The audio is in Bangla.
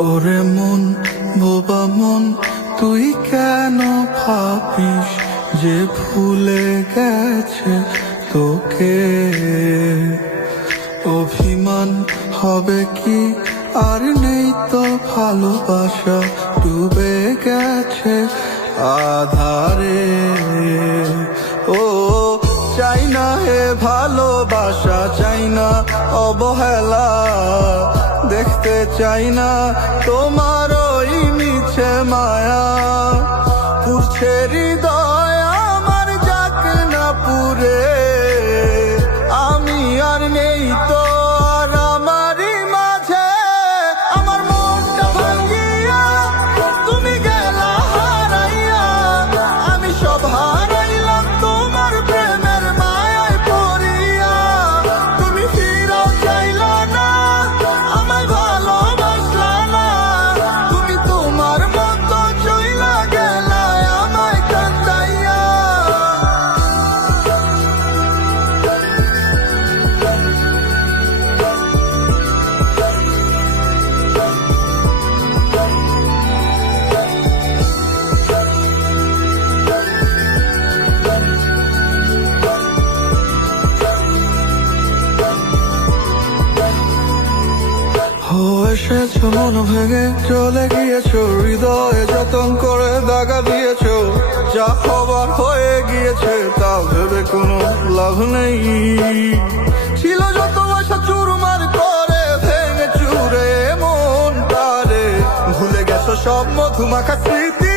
ওরে মন, বোবা মন, তুই কেন ভাবিস যে ভুলে গেছে তোকে? অভিমান হবে কি, আর নেই তো ভালোবাসা, ডুবে গেছে আধারে। ও চাই না হে ভালোবাসা, চাই না অবহেলা, দেখতে চাই না তোমার ওই মিছে মায়া। পুরছে হৃদয় আমার, যাক না পুরে, আমি আর নেই তো আর আমারই মাঝে। আমার মনটা ভাঙিয়া তুমি গেলা হারাইয়া, আমি সব হারাইলাম তোমার প্রেমের মায়ায় পড়িয়া। তুমি ফিরেও চাইলা না, আমায় ভালোবাসলা না, তুমি তোমার মতো চইলা গেলা আমায় কান্দাইয়া। এসেছো মন ভেঙে, চলে গিয়েছো হৃদয়ে যতন করে দাগা দিয়েছো। যা হবার হয়ে গিয়েছে তা ভেবে কোনো লাভ নেই। ছিল যত আশা চুরমার করে ভেঙে চুরে মন তারে, ভুলে গেছো সব মধুমাখা স্মৃতি।